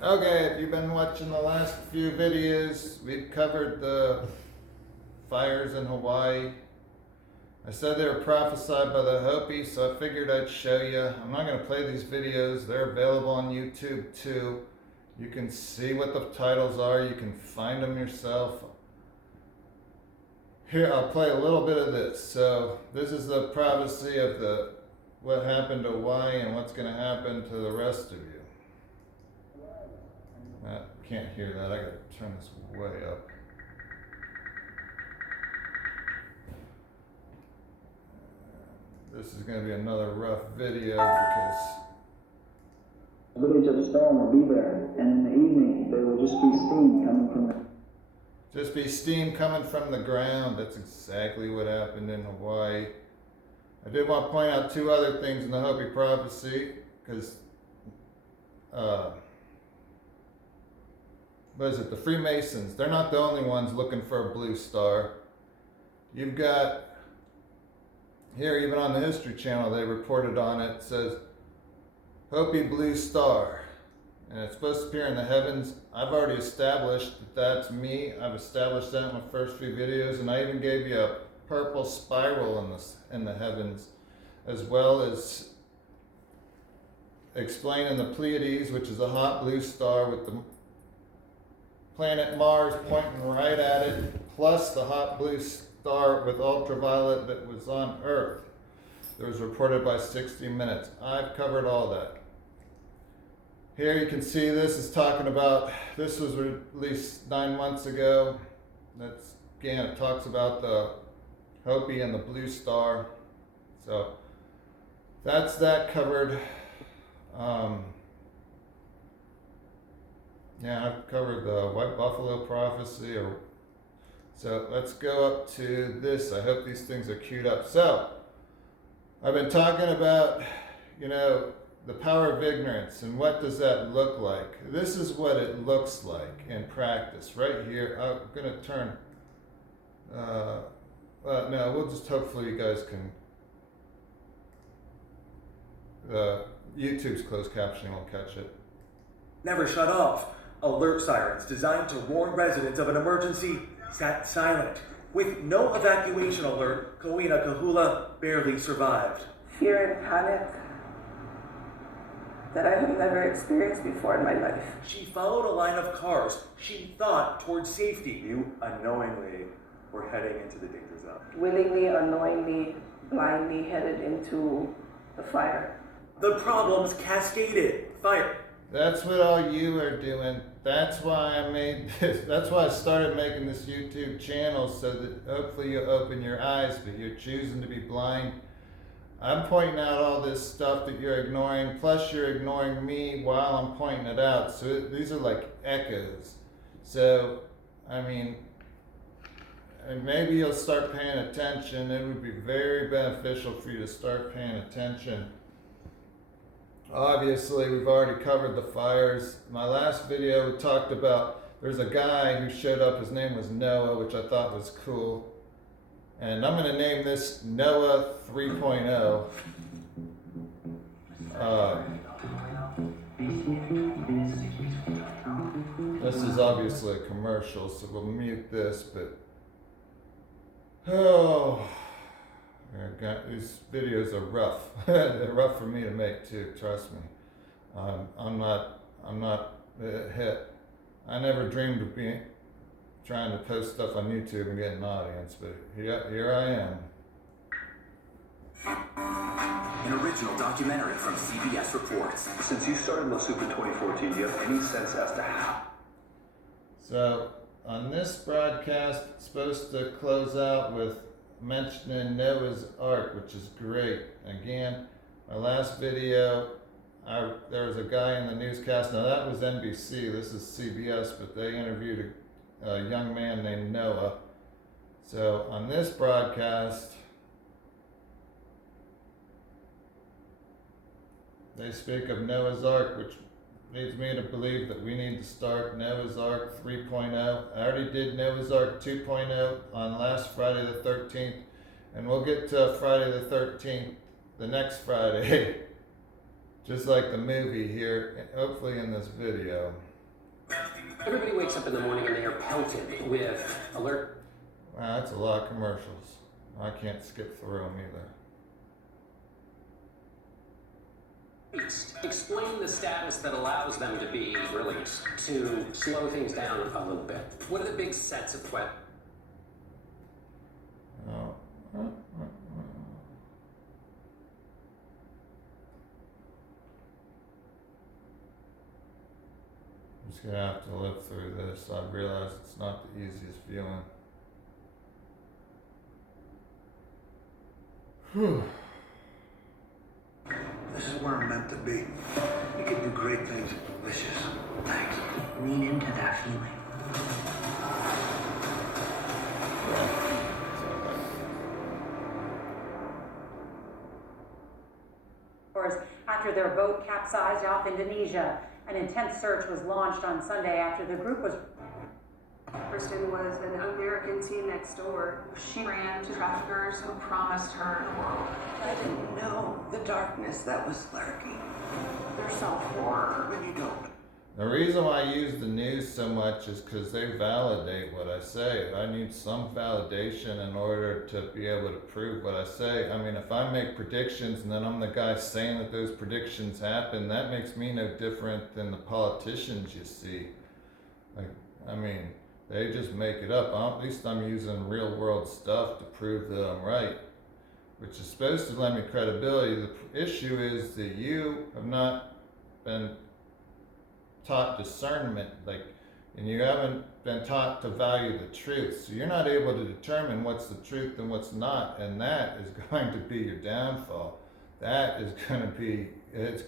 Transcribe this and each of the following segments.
Okay, if you've been watching the last few videos, we've covered the fires in Hawaii. I said they were prophesied by the Hopi, so I figured I'd show you. I'm not going to play these videos. They're available on YouTube too. You can see what the titles are. You can find them yourself. Here, I'll play a little bit of this. So this is the prophecy of what happened to Hawaii and what's going to happen to the rest of you. I can't hear that. I got to turn this way up. This is going to be another rough video because The village of Stone will be there, and in the evening there will just be steam coming from the ground. That's exactly what happened in Hawaii. I did want to point out two other things in the Hopi prophecy because what is it? The Freemasons, they're not the only ones looking for a blue star. You've got, here even on the History Channel, they reported on it, it says, Hopi blue star. And it's supposed to appear in the heavens. I've already established that that's me. I've established that in my first few videos, and I even gave you a purple spiral in the heavens, as well as explaining the Pleiades, which is a hot blue star with the planet Mars pointing right at it, plus the hot blue star with ultraviolet that was on Earth. That was reported by 60 Minutes. I've covered all that. Here you can see this is talking about, this was released 9 months ago. That's, again, it talks about the Hopi and the blue star. So that's that covered. Yeah, I've covered the White Buffalo prophecy. So let's go up to this. I hope these things are queued up. So I've been talking about, the power of ignorance and what does that look like. This is what it looks like in practice. Right here, I'm going to turn, no, we'll just hopefully you guys can, YouTube's closed captioning will catch it. Never shut off. Alert sirens designed to warn residents of an emergency sat silent. With no evacuation alert, Kawina Kahula barely survived. Fear and panic that I have never experienced before in my life. She followed a line of cars she thought towards safety. You unknowingly were heading into the danger zone. Willingly, unknowingly, blindly headed into the fire. The problems cascaded. Fire. That's what all you are doing. That's why I made this. That's why I started making this YouTube channel, so that hopefully you'll open your eyes, but you're choosing to be blind. I'm pointing out all this stuff that you're ignoring, plus you're ignoring me while I'm pointing it out. So these are like echoes. So, and maybe you'll start paying attention. It would be very beneficial for you to start paying attention. Obviously, we've already covered the fires. My last video, we talked about, there's a guy who showed up, his name was Noah, which I thought was cool. And I'm going to name this Noah 3.0. This is obviously a commercial, so we'll mute this, but these videos are rough. They're rough for me to make too, trust me. I'm not a hit. I never dreamed of trying to post stuff on YouTube and get an audience, but here I am. An original documentary from CBS Reports. Since you started La Soup in 2014, do you have any sense as to how? So on this broadcast, it's supposed to close out with mentioning Noah's Ark, which is great. Again, my last video, there was a guy in the newscast. Now that was NBC, this is CBS, but they interviewed a young man named Noah. So on this broadcast, they speak of Noah's Ark, which leads me to believe that we need to start Noah's Ark 3.0. I already did Noah's Ark 2.0 on last Friday the 13th, and we'll get to Friday the 13th the next Friday, just like the movie here, hopefully in this video. Everybody wakes up in the morning and they are pelted with alert. Wow, that's a lot of commercials. I can't skip through them either. Explain the status that allows them to be released to slow things down a little bit. What are the big sets of questions? Oh. I'm just gonna have to live through this. I realize it's not the easiest feeling. Whew. This is where I'm meant to be. You can do great things. Delicious. Thanks. Lean into that feeling. After their boat capsized off Indonesia, an intense search was launched on Sunday after the group was. Kristen was an American teen next door. She ran to traffickers who promised her the world. I didn't know the darkness that was lurking. There's some horror when you don't. The reason why I use the news so much is because they validate what I say. I need some validation in order to be able to prove what I say. I mean, if I make predictions and then I'm the guy saying that those predictions happen, that makes me no different than the politicians you see. Like, I mean, they just make it up. At least I'm using real world stuff to prove that I'm right, which is supposed to lend me credibility. The issue is that you have not been taught discernment, and you haven't been taught to value the truth. So you're not able to determine what's the truth and what's not, and that is going to be your downfall. That is going to be, it's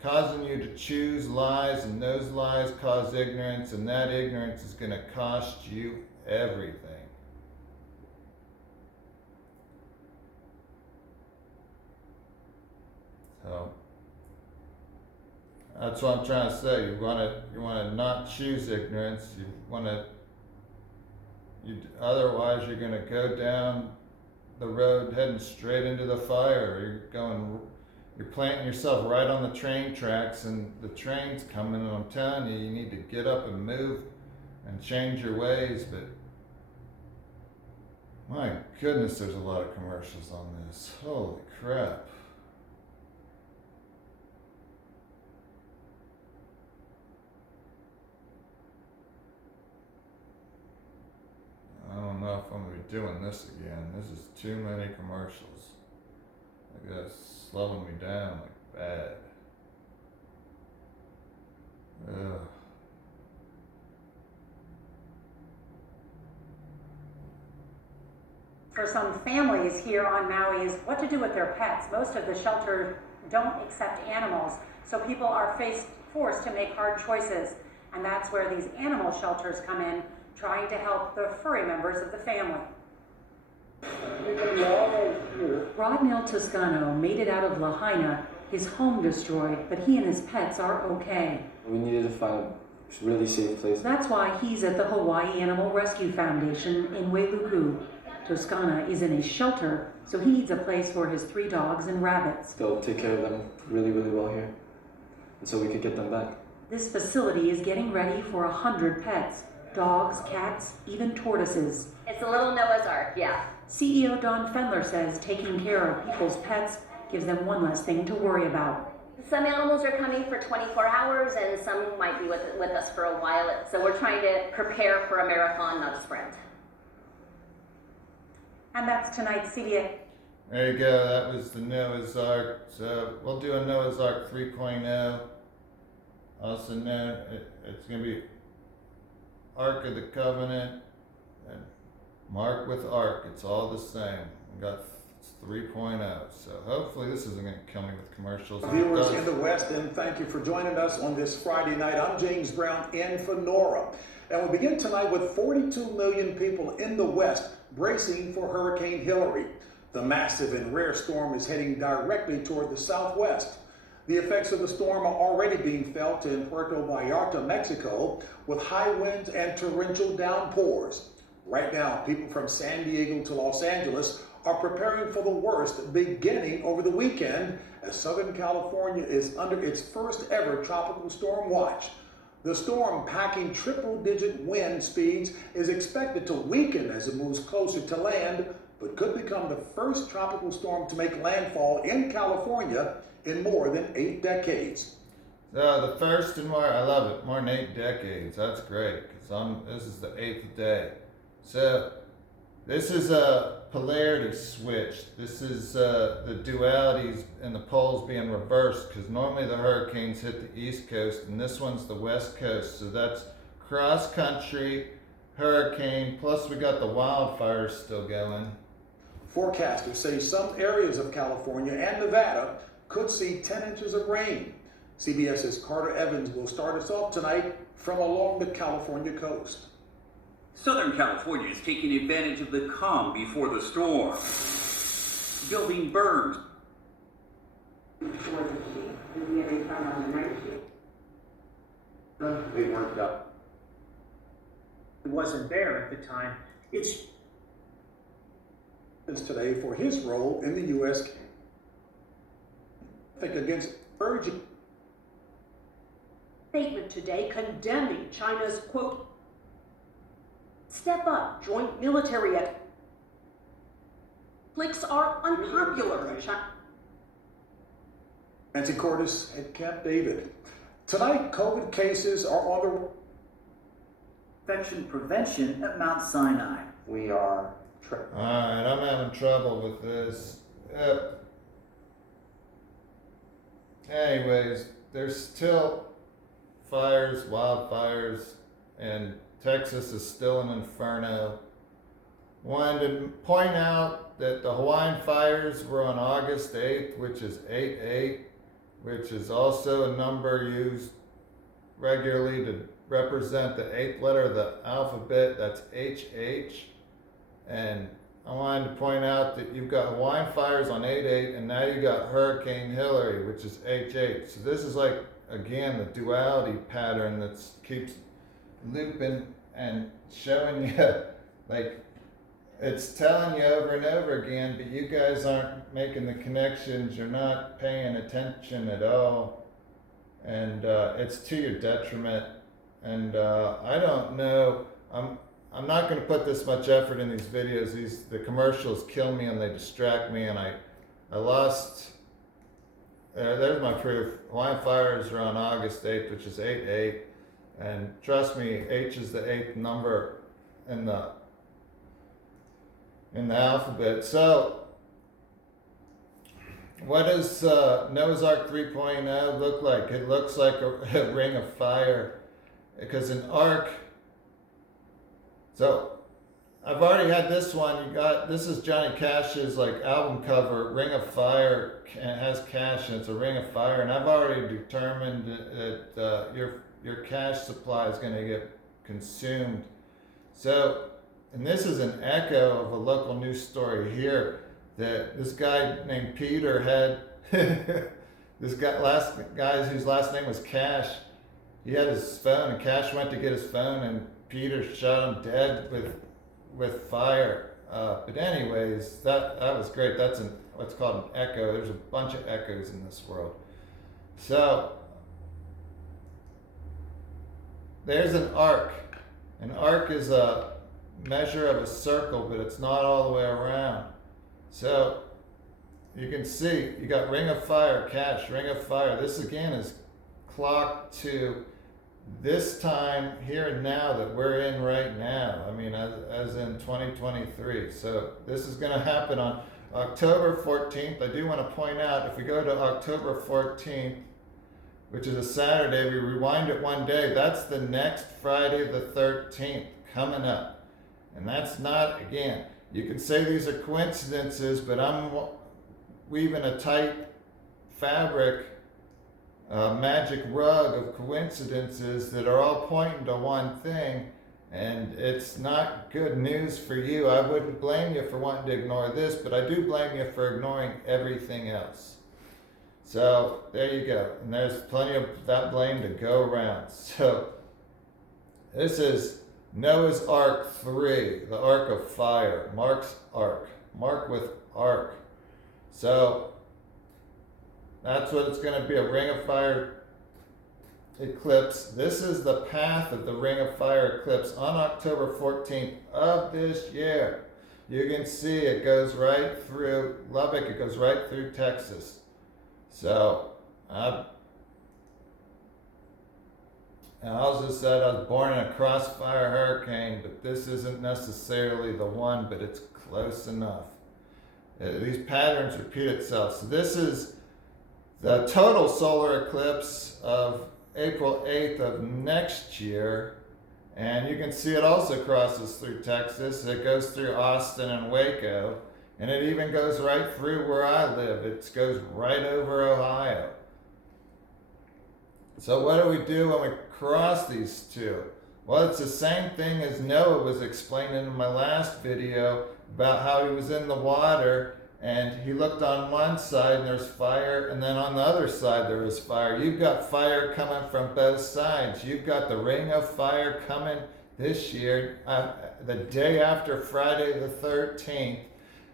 causing you to choose lies, and those lies cause ignorance, and that ignorance is going to cost you everything. So that's what I'm trying to say. You want to not choose ignorance. Otherwise you're going to go down the road heading straight into the fire. You're planting yourself right on the train tracks, and the train's coming, and I'm telling you, you need to get up and move and change your ways. But my goodness, there's a lot of commercials on this. Holy crap. I don't know if I'm going to be doing this again. This is too many commercials. Like, that's slowing me down like bad. Ugh. For some families here on Maui is what to do with their pets. Most of the shelters don't accept animals, so people are forced to make hard choices. And that's where these animal shelters come in, trying to help the furry members of the family. Rodnell Toscano made it out of Lahaina, his home destroyed, but he and his pets are okay. We needed to find a really safe place. That's why he's at the Hawaii Animal Rescue Foundation in Wailuku. Toscana is in a shelter, so he needs a place for his 3 dogs and rabbits. They'll take care of them really, really well here, and so we could get them back. This facility is getting ready for 100 pets. Dogs, cats, even tortoises. It's a little Noah's Ark, yeah. CEO Don Fendler says taking care of people's pets gives them one less thing to worry about. Some animals are coming for 24 hours and some might be with us for a while. So we're trying to prepare for a marathon, not a sprint. And that's tonight's CBA. There you go, that was the Noah's Ark. So we'll do a Noah's Ark 3.0. Also known, it's going to be Ark of the Covenant and Marc with Ark. It's all the same. We got 3.0. So hopefully this isn't going to come in with commercials. Viewers in the West, and thank you for joining us on this Friday night. I'm James Brown in Fenora. And we begin tonight with 42 million people in the West bracing for Hurricane Hilary. The massive and rare storm is heading directly toward the southwest. The effects of the storm are already being felt in Puerto Vallarta, Mexico, with high winds and torrential downpours. Right now, people from San Diego to Los Angeles are preparing for the worst beginning over the weekend as Southern California is under its first ever tropical storm watch. The storm, packing triple-digit wind speeds, is expected to weaken as it moves closer to land, but could become the first tropical storm to make landfall in California in more than 8 decades. So the first in more, I love it, more than 8 decades. That's great, because this is the 8th day. So this is a polarity switch. This is the dualities and the poles being reversed, because normally the hurricanes hit the East Coast and this one's the West Coast. So that's cross country hurricane, plus we got the wildfires still going. Forecasters say some areas of California and Nevada could see 10 inches of rain. CBS's Carter Evans will start us off tonight from along the California coast. Southern California is taking advantage of the calm before the storm, building berms. For the sheet, did we have any time on the night sheet? They weren't done. It wasn't there at the time. It's today for his role in the U.S. against urgent statement today condemning China's, quote, step up joint military conflicts are unpopular. Nancy Cordes at Camp David. Tonight, COVID cases are on the infection prevention at Mount Sinai. We are. Alright, I'm having trouble with this. Anyways, there's still fires, wildfires, and Texas is still an inferno. Wanted to point out that the Hawaiian fires were on August 8th, which is 8/8, which is also a number used regularly to represent the 8th letter of the alphabet, that's HH. And I wanted to point out that you've got Hawaiian fires on 8/8, and now you got Hurricane Hillary, which is HH. So this is like, again, the duality pattern that keeps looping and showing you, like, it's telling you over and over again, but you guys aren't making the connections, you're not paying attention at all, and it's to your detriment. And I don't know, I'm not going to put this much effort in these videos. The commercials kill me and they distract me, and I lost. There's my proof. Hawaiian fires are on August 8th, which is 8/8, and trust me, H is the 8th number in the alphabet. So, what does Noah's Ark 3.0 look like? It looks like a ring of fire, because an ark. So, I've already had this one. This is Johnny Cash's like album cover, Ring of Fire. It has cash and it's a ring of fire, and I've already determined that your cash supply is going to get consumed. So, and this is an echo of a local news story here that this guy named Peter had. This guy whose last name was Cash. He had his phone, and Cash went to get his phone, and Peter shot him dead with fire. But anyways, that was great. That's what's called an echo. There's a bunch of echoes in this world. So there's an arc. An arc is a measure of a circle, but it's not all the way around. So you can see you got ring of fire, cash, ring of fire. This again is clocked to this time here and now that we're in right now. I mean, as in 2023. So this is going to happen on October 14th. I do want to point out, if we go to October 14th, which is a Saturday, we rewind it one day, that's the next Friday the 13th coming up. And that's not, again, you can say these are coincidences, but I'm weaving a tight fabric, magic rug of coincidences that are all pointing to one thing, and it's not good news for you. I wouldn't blame you for wanting to ignore this, but I do blame you for ignoring everything else. So there you go, and there's plenty of that blame to go around. So this is Noah's Ark 3, the Ark of Fire, Marc's Ark, Marc with Ark. So that's what it's going to be, a ring of fire eclipse. This is the path of the Ring of Fire eclipse on October 14th of this year. You can see it goes right through Lubbock, it goes right through Texas. So, I also said I was born in a crossfire hurricane, but this isn't necessarily the one, but it's close enough. These patterns repeat itself. So this is the total solar eclipse of April 8th of next year. And you can see it also crosses through Texas. It goes through Austin and Waco. And it even goes right through where I live. It goes right over Ohio. So what do we do when we cross these two? Well, it's the same thing as Noah was explaining in my last video about how he was in the water and he looked on one side and there's fire, and then on the other side there was fire. You've got fire coming from both sides. You've got the Ring of Fire coming this year, the day after Friday the 13th.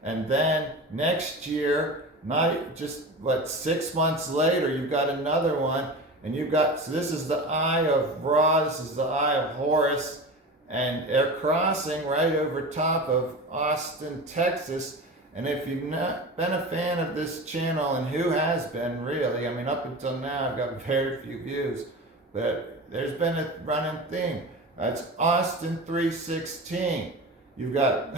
And then next year, not just 6 months later, you've got another one. And you've got, so this is the eye of Ra, this is the eye of Horus, and they're crossing right over top of Austin, Texas. And if you've not been a fan of this channel, and who has been really, I mean, up until now, I've got very few views, but there's been a running thing. That's Austin 316. You've got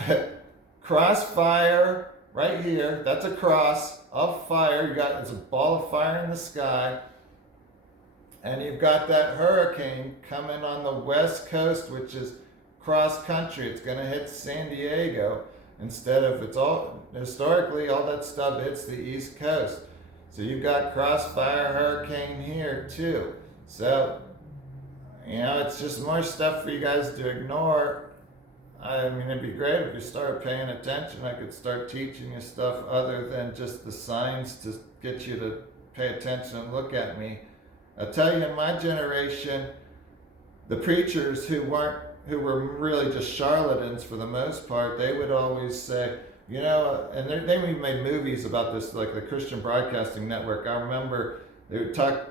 crossfire right here. That's a cross of fire. It's a ball of fire in the sky. And you've got that hurricane coming on the west coast, which is cross country. It's going to hit San Diego instead of, it's all, historically, all that stuff hits the east coast. So you've got crossfire hurricane here too. So, it's just more stuff for you guys to ignore. I mean, it'd be great if you started paying attention. I could start teaching you stuff other than just the signs to get you to pay attention and look at me. I'll tell you, in my generation, the preachers who were really just charlatans for the most part, they would always say, and they even made movies about this, like the Christian Broadcasting Network. I remember they would talk,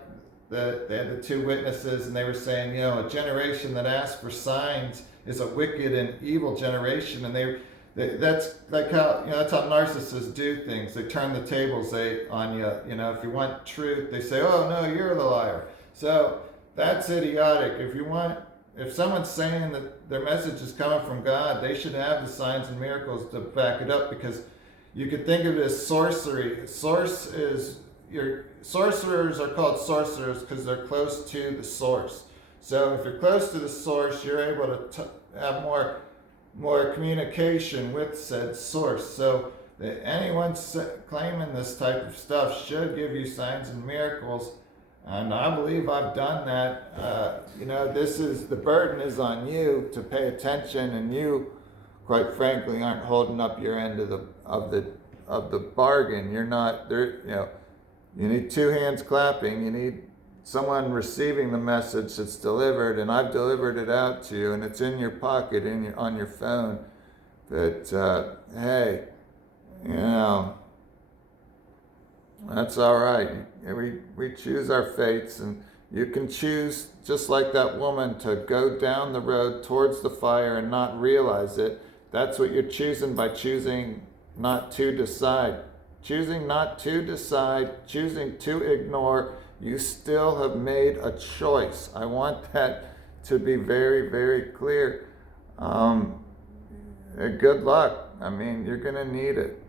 they had the two witnesses, and they were saying, a generation that asks for signs is a wicked and evil generation, and that's like how that's how narcissists do things. They turn the tables on you. If you want truth, they say, "Oh no, you're the liar." So that's idiotic. If someone's saying that their message is coming from God, they should have the signs and miracles to back it up, because you could think of it as sorcery. Sorcerers are called sorcerers because they're close to the source. So if you're close to the source, you're able to have more communication with said source. So anyone claiming this type of stuff should give you signs and miracles, and I believe I've done that. The burden is on you to pay attention, and you, quite frankly, aren't holding up your end of the bargain. You're not there. You need two hands clapping. You need someone receiving the message that's delivered, and I've delivered it out to you, and it's in your pocket, on your phone. That hey, that's all right. We choose our fates, and you can choose, just like that woman, to go down the road towards the fire and not realize it. That's what you're choosing by choosing not to decide. Choosing not to decide, choosing to ignore. You still have made a choice. I want that to be very, very clear. Good luck. I mean, you're going to need it.